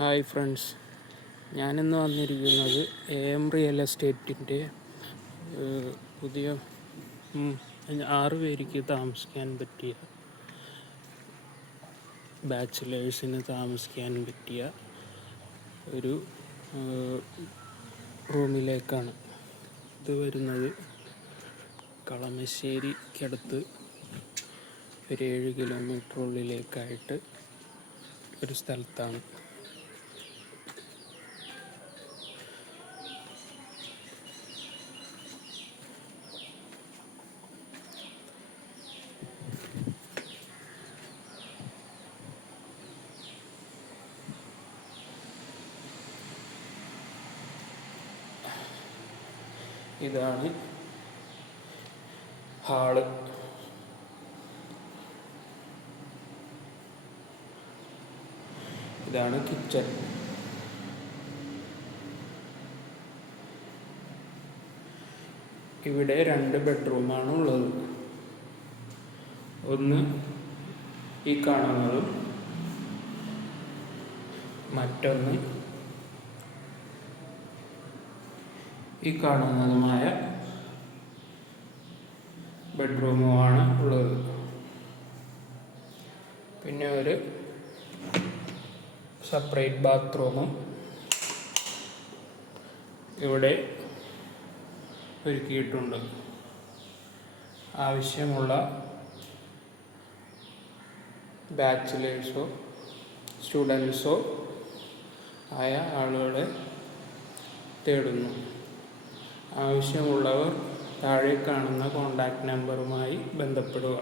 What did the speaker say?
Hi friends, ഞാനിന്ന് വന്നിരിക്കുന്നത് AM real എസ്റ്റേറ്റിൻ്റെ പുതിയ 6 പേർക്ക് താമസിക്കാൻ പറ്റിയ, ബാച്ചിലേഴ്സിന് താമസിക്കാൻ പറ്റിയ ഒരു റൂമിലേക്കാണ്. ഇത് വരുന്നത് കളമശ്ശേരിക്കടുത്ത് ഒരു 7 കിലോമീറ്റർ ഉള്ളിലേക്കായിട്ട് ഒരു സ്ഥലത്താണ്. ഇതാണ് ഹാള്. ഇതാണ് കിച്ചൺ. ഇവിടെ 2 ബെഡ്റൂമാണ് ഉള്ളത്. ഒന്ന് ഈ കാണുന്നതും മറ്റൊന്ന് ഈ കാണുന്നതുമായ ബെഡ്റൂമുമാണ് ഉള്ളത്. പിന്നെ ഒരു സെപ്പറേറ്റ് ബാത്റൂമും ഇവിടെ ഒരുക്കിയിട്ടുണ്ട്. ആവശ്യമുള്ള ബാച്ചിലേഴ്സോ സ്റ്റുഡൻസോ ആയ ആളുകളെ തേടുന്നു. ആവശ്യമുള്ളവർ താഴെ കാണുന്ന കോൺടാക്റ്റ് നമ്പറുമായി ബന്ധപ്പെടുക.